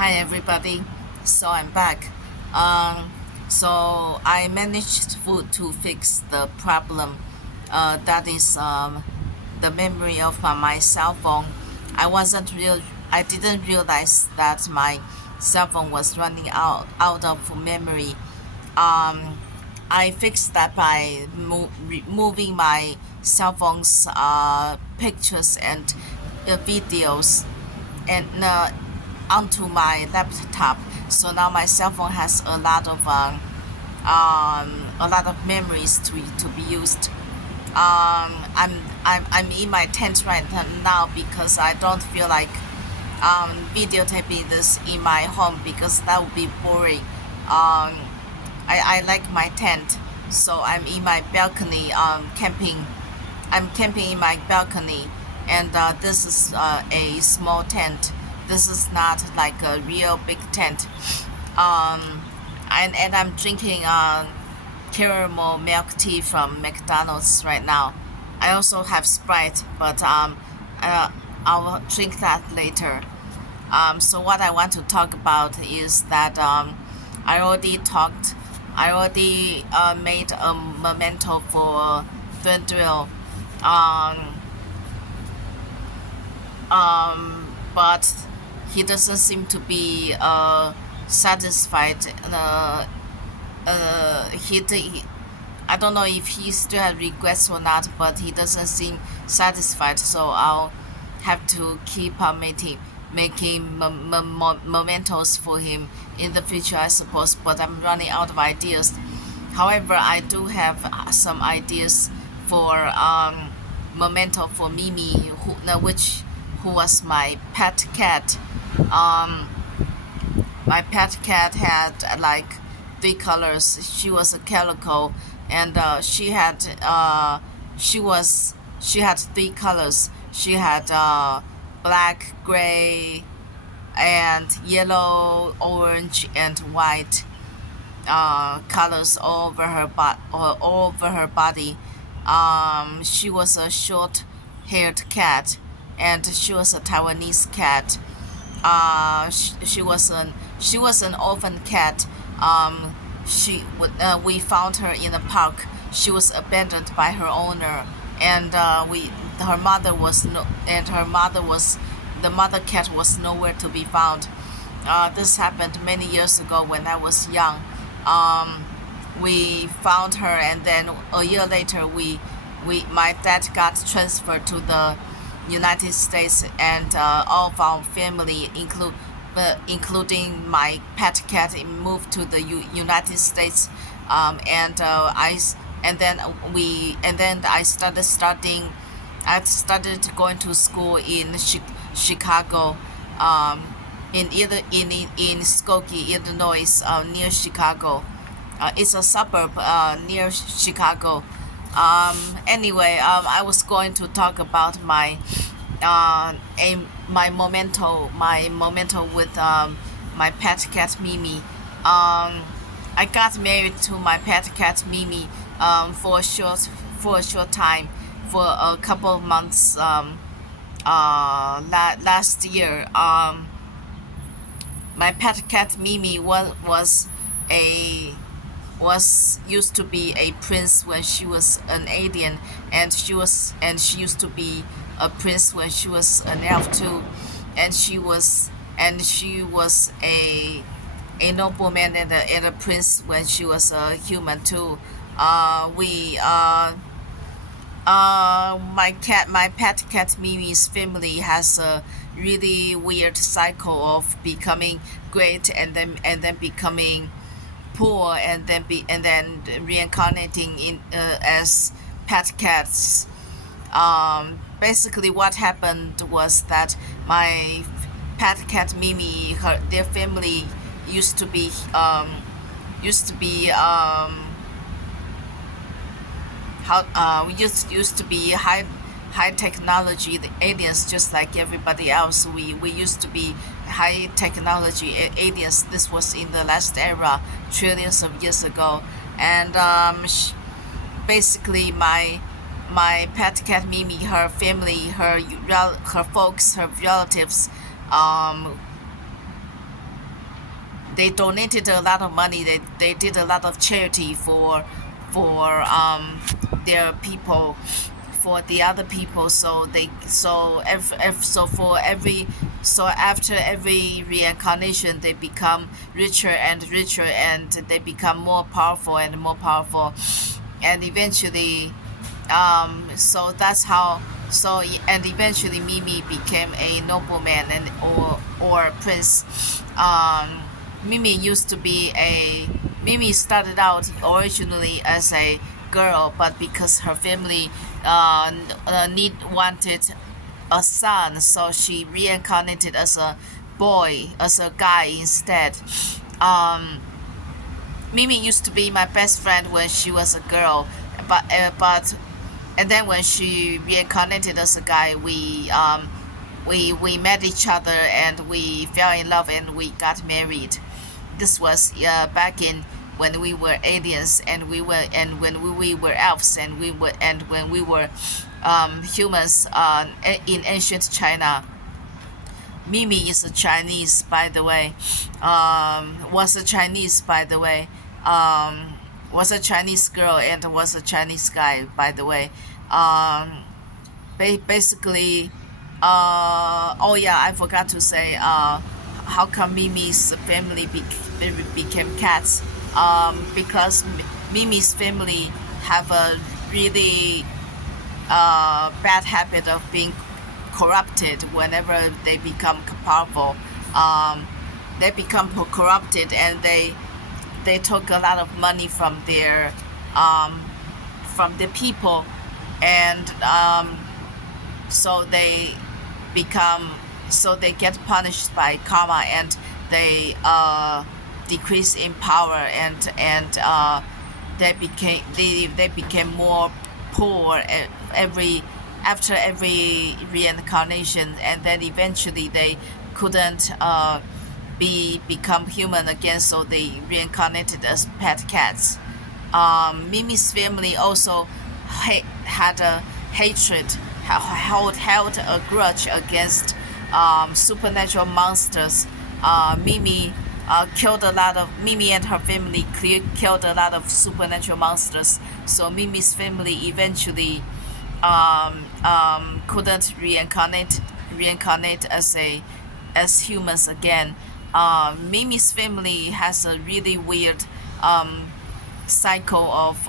Hi everybody, so I'm back. Um, so I managed to fix the problem. That is the memory of my cell phone. I wasn't real. I didn't realize that my cell phone was running out of memory. Um, I fixed that by removing my cell phone's pictures and videos and onto my laptop. So now my cell phone has a lot of memories to be used. I'm in my tent right now because I don't feel like videotaping this in my home because that would be boring. I like my tent, so I'm in my balcony camping. I'm camping in my balcony, and this is a small tent. This is not like a real big tent. Um, and I'm drinking caramel milk tea from McDonald's right now. I also have Sprite, but I'll drink that later. So what I want to talk about is that I already talked. I already made a memento for the drill. Um, but he doesn't seem to be satisfied. He I don't know if he still has regrets or not, but he doesn't seem satisfied. So I'll have to keep on making mementos for him in the future, I suppose. But I'm running out of ideas. However, I do have some ideas for memento for Mimi, who was my pet cat. Um, my pet cat had like three colors. She was a calico, and she had three colors. She had black, gray, and yellow, orange, and white colors all over her body. She was a short-haired cat, and she was a Taiwanese cat. She was an orphan cat. We found her in a park. She was abandoned by her owner, and we her mother was no and her mother was the mother cat was nowhere to be found. This happened many years ago when I was young. We found her, and then a year later, my dad got transferred to the United States, and all of our family, including my pet cat, moved to the United States. And then I started going to school in Chicago, in Skokie, Illinois, near Chicago. It's a suburb near Chicago. Anyway, I was going to talk about my memento with my pet cat Mimi. I got married to my pet cat Mimi for a short time, for a couple of months last year. My pet cat Mimi a was used to be a prince when she was an alien, and she used to be a prince when she was an elf too, and she was a nobleman and a prince when she was a human too. We my pet cat Mimi's family has a really weird cycle of becoming great and then becoming poor, and then reincarnating in as pet cats. Basically, what happened was that my pet cat Mimi, their family used to be used to be how used to be high technology, the aliens, just like everybody else. We used to be high technology aliens. This was in the last era, trillions of years ago. And basically my pet cat Mimi, her family, her folks, her relatives, um, they donated a lot of money. They did a lot of charity for their people, for the other people. So for every, so after every reincarnation they become richer and richer, and they become more powerful and more powerful, and eventually so that's how, so and eventually Mimi became a nobleman and or prince. Mimi used to be a Mimi started out originally as a girl, but because her family wanted a son, so she reincarnated as a boy, as a guy instead. um Mimi used to be my best friend when she was a girl, but and then when she reincarnated as a guy, we met each other and we fell in love and we got married. This was back in when we were aliens, and when we were elves, and when we were humans in ancient China. Mimi is a Chinese, by the way. Was a Chinese, by the way. Was a Chinese girl and was a Chinese guy, by the way. Um, Basically, oh yeah, I forgot to say. How come Mimi's family became cats? Because Mimi's family have a really bad habit of being corrupted whenever they become powerful. Um, they become corrupted, and they took a lot of money um, from the people, and so they become so they get punished by karma, and they decrease in power, and they became more poor every after every reincarnation, and then eventually they couldn't become human again, so they reincarnated as pet cats. Mimi's family also had a hatred, held a grudge against supernatural monsters. Mimi and her family killed a lot of supernatural monsters. So Mimi's family eventually couldn't reincarnate as humans again. Mimi's family has a really weird cycle of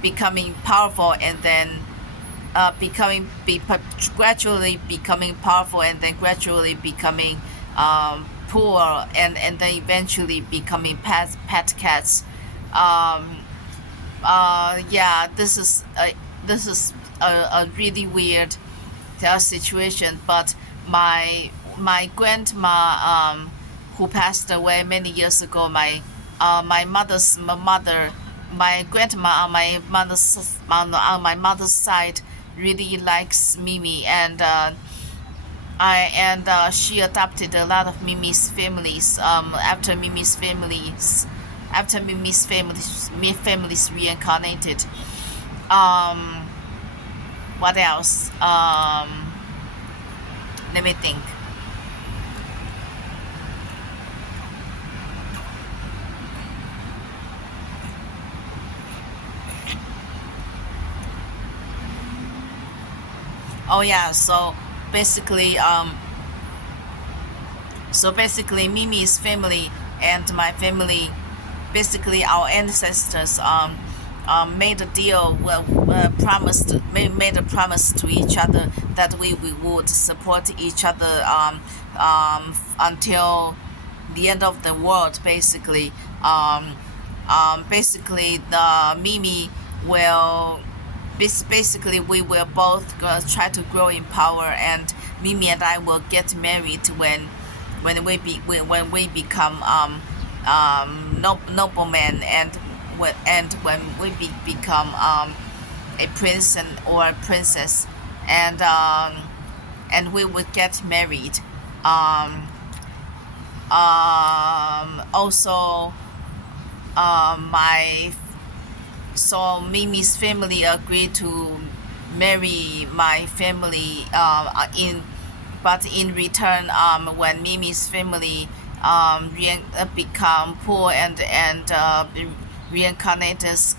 becoming powerful, and then gradually becoming powerful, and then gradually becoming poor, and then eventually becoming pet cats. Um, yeah, this is a really weird situation. But my grandma, who passed away many years ago, my mother's mother, my grandma on my mother's side really likes Mimi, and she adopted a lot of Mimi's families. After Mimi's families reincarnated. Um, what else? Let me think. Oh yeah, basically, Mimi's family and my family, basically our ancestors, made a deal, made a promise to each other that we would support each other until the end of the world, basically. Basically, the Mimi will basically we will both try to grow in power, and Mimi and I will get married when we become noblemen, and when we become a prince or a princess, and we would get married. Also, my so Mimi's family agreed to marry my family in but in return, when Mimi's family become poor and reincarnate as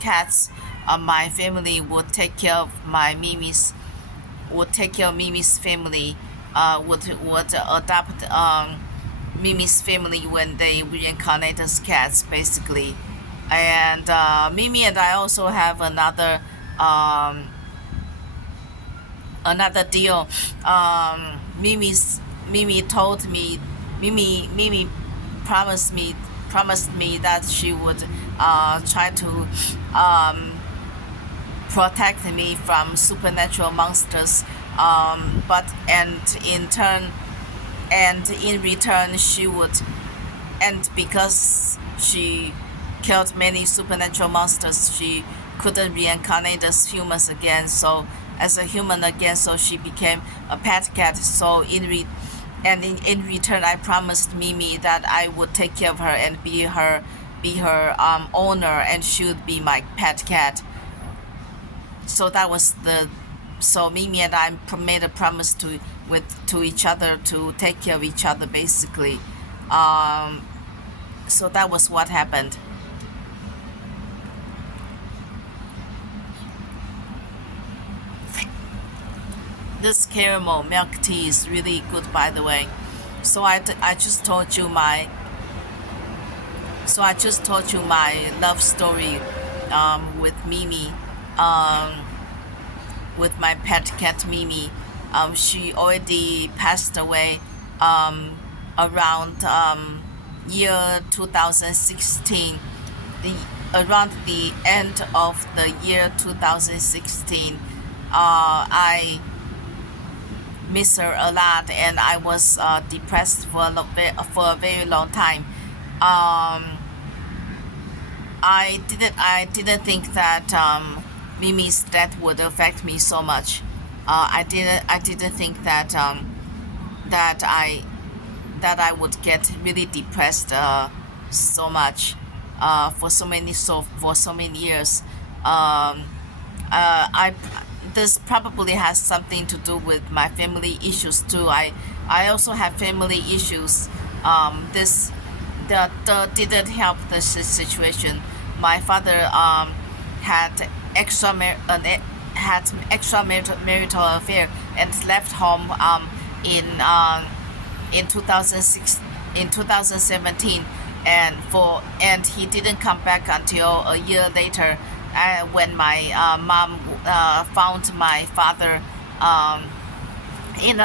cats, my family would take care of Mimi's family, would adopt Mimi's family when they reincarnate as cats, basically. And Mimi and I also have um, another deal. Mimi told me, Mimi promised me promised me that she would try to um, protect me from supernatural monsters. But in return, she would, and because she killed many supernatural monsters, she couldn't reincarnate as humans again. So as a human again, so she became a pet cat. So in return, I promised Mimi that I would take care of her and be her owner, and she would be my pet cat. So that was the so Mimi and I made a promise to each other to take care of each other, basically. Um, so that was what happened. This caramel milk tea is really good, by the way. So I just told you my love story with Mimi, um, with my pet cat Mimi. She already passed away um, around year 2016, the around the end of the year 2016. I miss her a lot, and I was depressed for a very long time. Um, I didn't think that Mimi's death would affect me so much. I didn't think that that I that I would get really depressed so much for so many years. I This probably has something to do with my family issues too. I also have family issues. This the didn't help the situation. My father had had extramarital affair and left home in 2006 in 2017, and he didn't come back until a year later, when my mom found my father um, in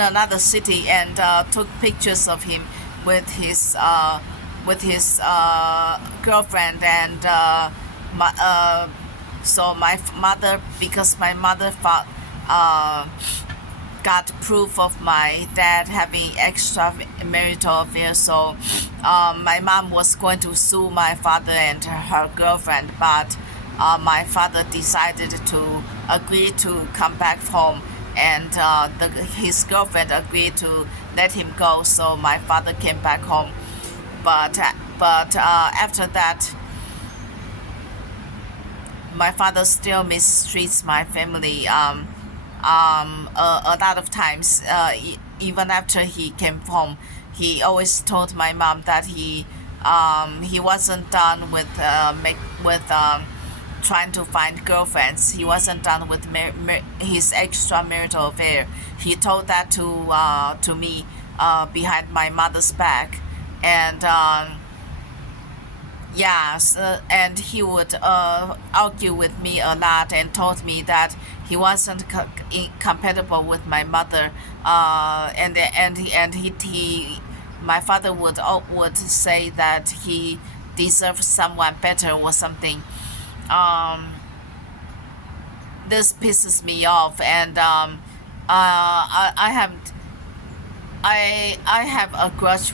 another city, and took pictures of him with his girlfriend, and so my mother, because my mother uh, got proof of my dad having extramarital affair. So my mom was going to sue my father and her girlfriend, but my father decided to agree to come back home, and his girlfriend agreed to let him go. So my father came back home, but after that, my father still mistreats my family a lot of times. Even after he came home, he always told my mom that he wasn't done with trying to find girlfriends. He wasn't done with his extramarital affair. He told that to me behind my mother's back, and yes, and he would argue with me a lot and told me that he wasn't compatible with my mother, my father would say that he deserves someone better or something. Um, this pisses me off, and I have a grudge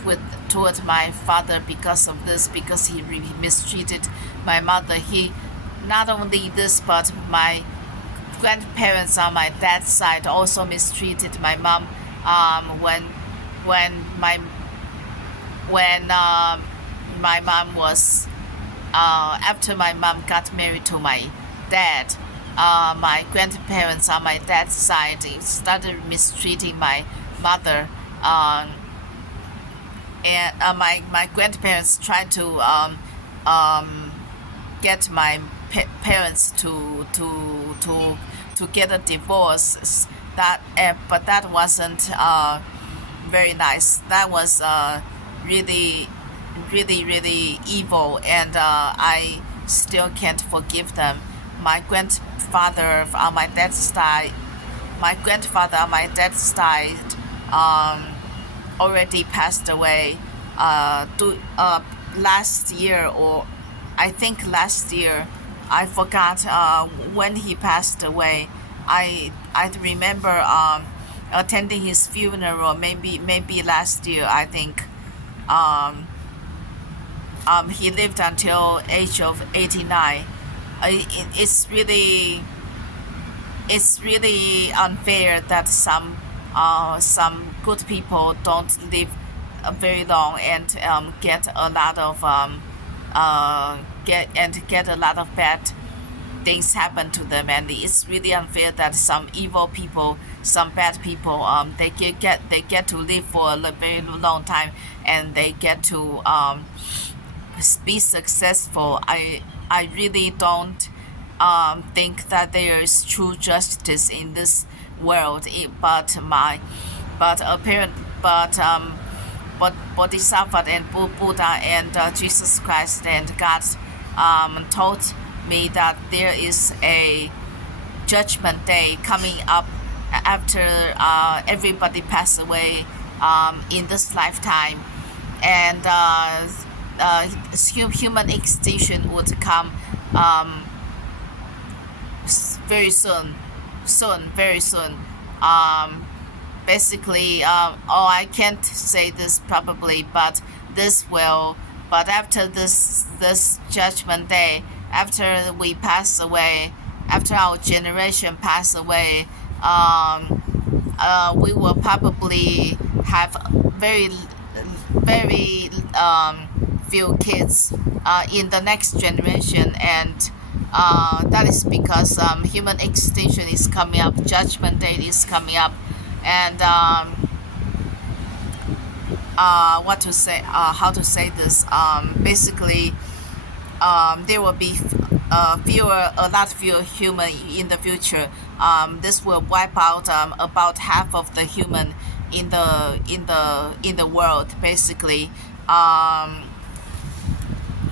toward my father because of this, because he really mistreated my mother. He not only this, but my grandparents on my dad's side also mistreated my mom. When when my when my mom was after my mom got married to my dad, my grandparents on my dad's side started mistreating my mother. Um, and my grandparents tried to um, get my parents to get a divorce. That but that wasn't very nice. That was really really evil, and I still can't forgive them. My grandfather on my dad's side, my grandfather on my dad's side, um, already passed away. Last year, or I think last year, I forgot when he passed away. I remember attending his funeral. Maybe last year. I think um, he lived until age of 89. It's really unfair that some good people don't live very long and get a lot of get a lot of bad things happen to them, and it's really unfair that some evil people, some bad people, they get to live for a very long time, and they get to be successful. I really don't think that there is true justice in this world. But apparent but Bodhisattva and Buddha and Jesus Christ and God taught me that there is a judgment day coming up after everybody pass away in this lifetime, and human extinction would come very very soon. Um, Basically, oh, I can't say this probably, but this will. But after this judgment day, after we pass away, after our generation pass away, we will probably have very few kids in the next generation, and that is because human extinction is coming up, judgment day is coming up, and what to say? How to say this? Basically, there will be a lot fewer human in the future. This will wipe out about half of the human in the world. Basically,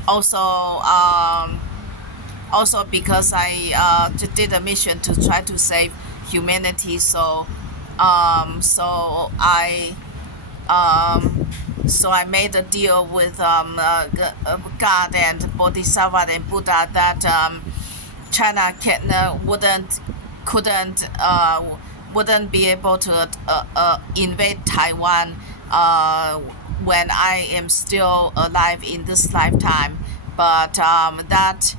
also also because I did a mission to try to save humanity. So I made a deal with God and Bodhisattva and Buddha that China wouldn't be able to invade Taiwan when I am still alive in this lifetime. But that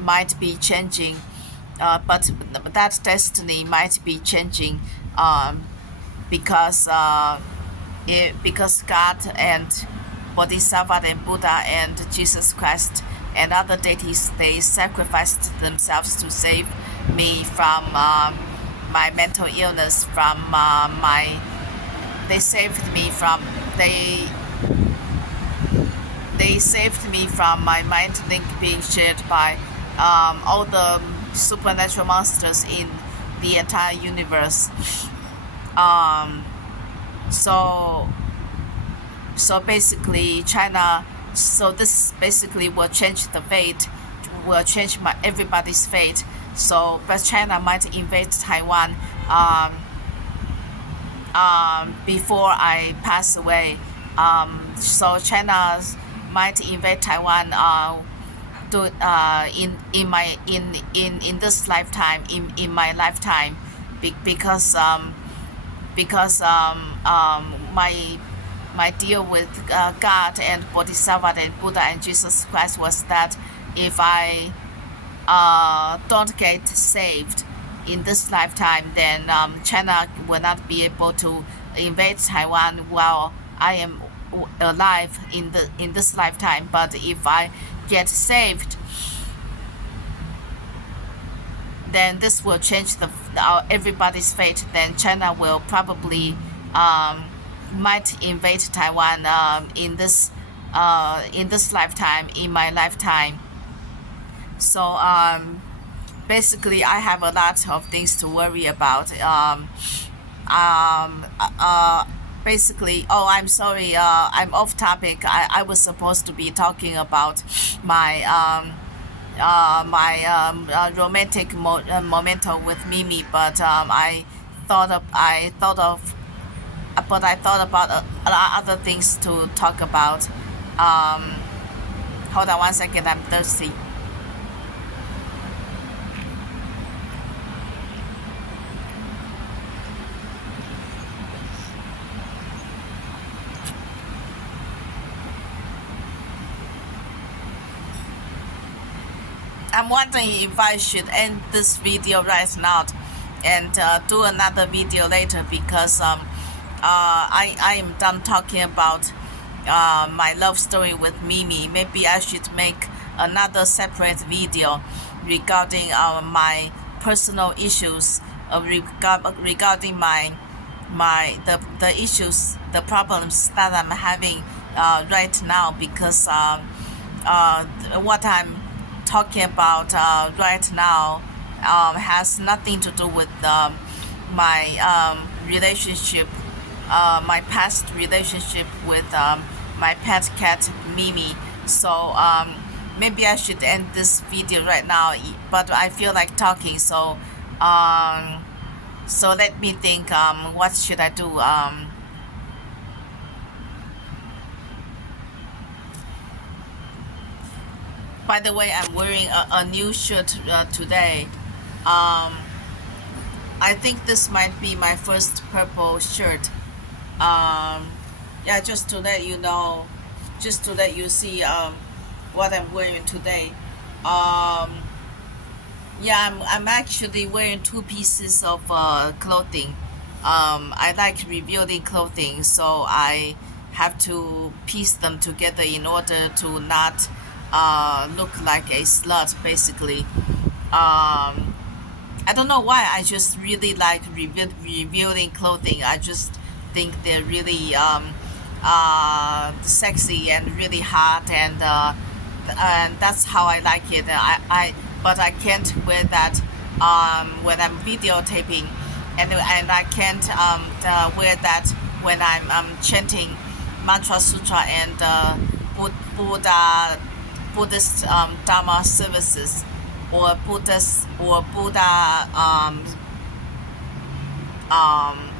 might be changing. But that destiny might be changing because because God and Bodhisattva and Buddha and Jesus Christ and other deities, they sacrificed themselves to save me from my mental illness, from they saved me from they saved me from my mind link being shared by all the supernatural monsters in the entire universe. So basically China, so this basically will change the fate, will change everybody's fate. So but China might invade Taiwan before I pass away. So China might invade Taiwan in this lifetime, in my lifetime, because my deal with God and Bodhisattva and Buddha and Jesus Christ was that if I don't get saved in this lifetime, then China will not be able to invade Taiwan while I am alive in this lifetime. But if I get saved, then this will change everybody's fate. Then China will probably might invade Taiwan in this lifetime, in my lifetime. So basically, I have a lot of things to worry about. Um, uh, Basically, oh, I'm sorry. I'm off topic. I was supposed to be talking about my romantic memento with Mimi, but I thought about a lot of other things to talk about. Um, Hold on one second. I'm thirsty. I'm wondering if I should end this video right now and do another video later because I am done talking about my love story with Mimi. Maybe I should make another separate video regarding my personal issues, regarding the issues, the problems that I'm having right now because what I'm talking about right now has nothing to do with my relationship, my past relationship with my pet cat Mimi. So maybe I should end this video right now, but I feel like talking. So let me think. What should I do? By the way, I'm wearing a new shirt today. Um, I think this might be my first purple shirt. Yeah, just to let you see what I'm wearing today. Um, yeah, I'm actually wearing two pieces of clothing. I like revealing clothing, so I have to piece them together in order to not look like a slut, basically. I don't know why. I just really like revealing clothing. I just think they're really sexy and really hot, and that's how I like it. But I can't wear that when I'm videotaping, and I can't wear that when I'm chanting mantra sutra and Buddhist Dharma services or Buddha um,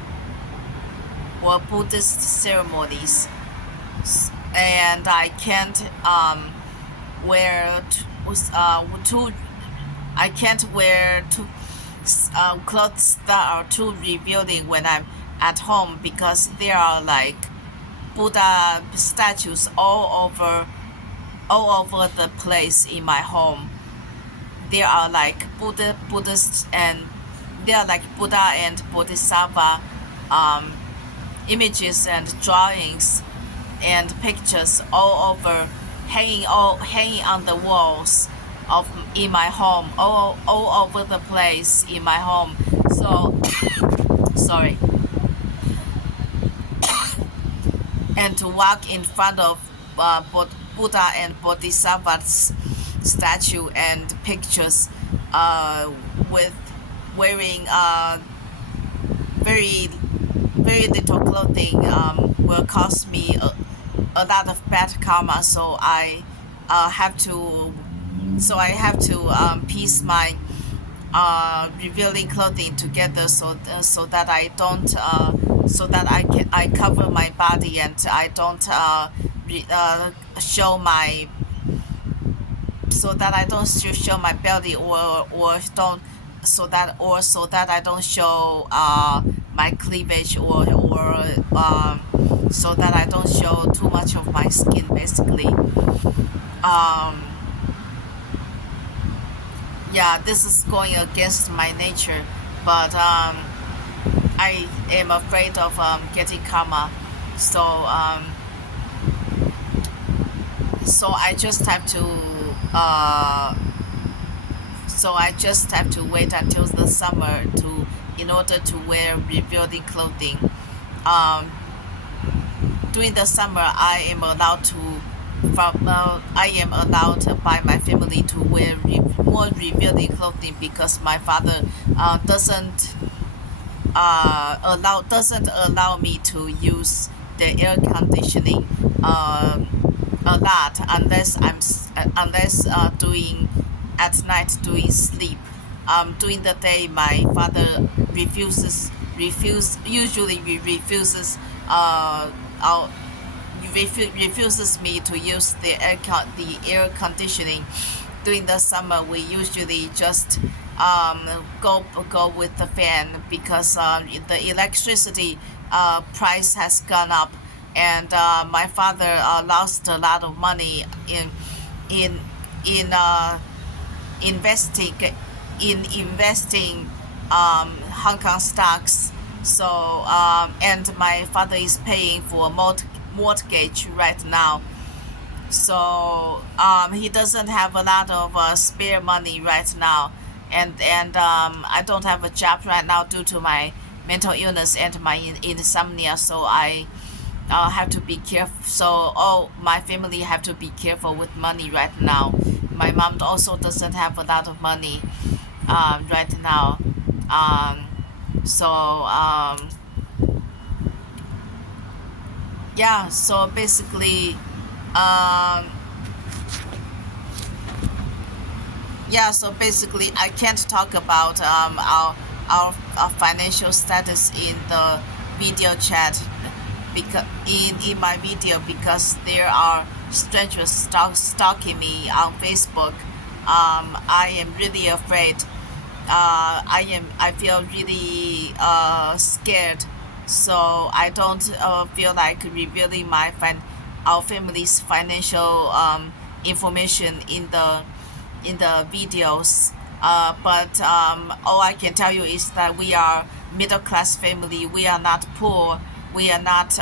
or Buddhist ceremonies, and I can't wear too. I can't wear too clothes that are too revealing when I'm at home because there are like Buddha statues all over the place in my home. There are like Buddhists and there are like Buddha and Bodhisattva um, images and drawings and pictures all over, hanging on the walls of in my home, all over the place in my home. So sorry. And to walk in front of Buddha and Bodhisattva's statue and pictures with wearing very very little clothing will cause me a lot of bad karma. So I have to piece my revealing clothing together so that I don't so that I cover my body and I don't show my so that I don't show my belly or don't so that I don't show my cleavage or so that I don't show too much of my skin, basically. um, yeah, this is going against my nature, but I am afraid of getting karma. So so I just have to uh, wait until the summer to in order to wear revealing clothing. Um, during the summer I am allowed to I am allowed by my family to wear more revealing clothing because my father doesn't allow me to use the air conditioning a lot unless doing at night doing sleep. During the day, my father refuses our refuses me to use the air conditioning. During the summer, we usually just go with the fan because the electricity price has gone up, and my father lost a lot of money in in investing investing Hong Kong stocks. So and my father is paying for a mortgage right now. So he doesn't have a lot of spare money right now, and I don't have a job right now due to my mental illness and my insomnia. So I have to be careful. So all my family have to be careful with money right now. My mom also doesn't have a lot of money right now. Um, so yeah. So basically, um, yeah. So basically, I can't talk about our financial status in the video chat because in my video because there are strangers stalking me on Facebook. I am really afraid. I feel really scared, so I don't feel like revealing our family's financial information in the videos. But all I can tell you is that we are middle class family. We are not poor. We are not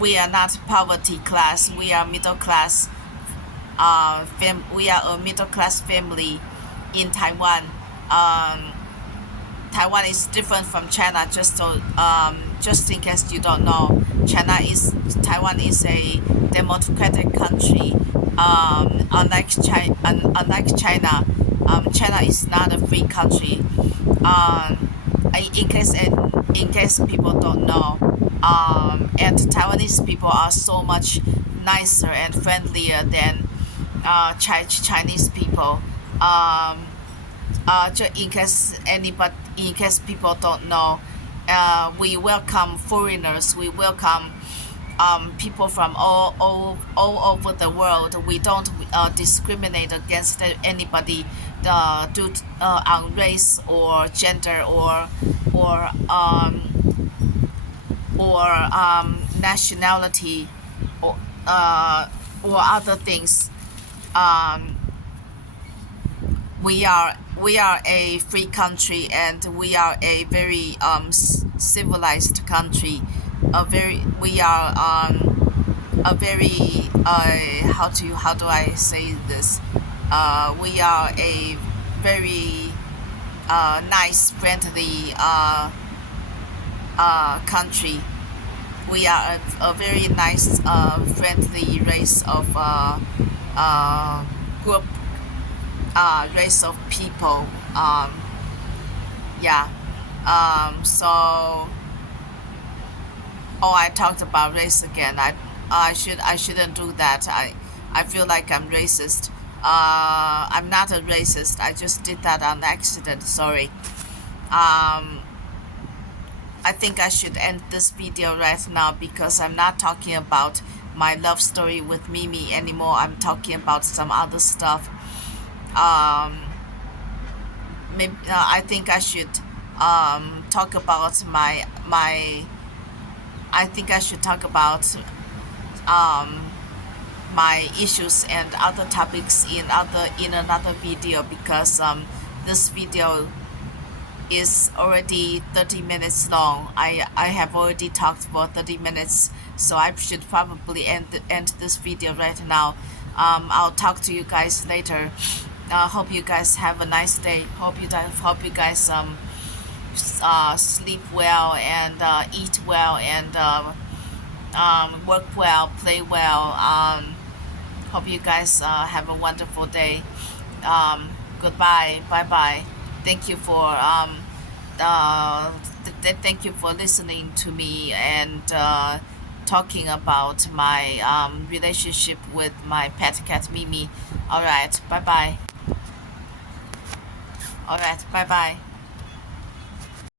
we are not poverty class. We are middle class. We are a middle class family in Taiwan. Um, Taiwan is different from China. Just in case you don't know, Taiwan is a democratic country. Unlike China, China is not a free country. In case people don't know, and Taiwanese people are so much nicer and friendlier than Chinese people. Um, in case people don't know, we welcome foreigners. We welcome people from all over the world. We don't discriminate against anybody due on race or gender or nationality or or other things. Um, we are a free country, and we are a very civilized country. A very we are a very how do I say this? We are a very nice, friendly country. We are a very nice, friendly group, race of people. Yeah. So, oh, I talked about race again. I shouldn't do that. I feel like I'm racist. I'm not a racist. I just did that on accident. Sorry. Um, I think I should end this video right now because I'm not talking about my love story with Mimi anymore. I'm talking about some other stuff. Um, maybe I think I should talk about my. I think I should talk about um, my issues and other topics in another video because this video is already 30 minutes long. I have already talked for 30 minutes, so I should probably end this video right now. I'll talk to you guys later. Hope you guys have a nice day. Hope you guys sleep well and eat well and work well, play well. Hope you guys have a wonderful day. Goodbye, bye bye. Thank you for thank you for listening to me and talking about my relationship with my pet cat Mimi. All right, bye bye. All right, bye bye.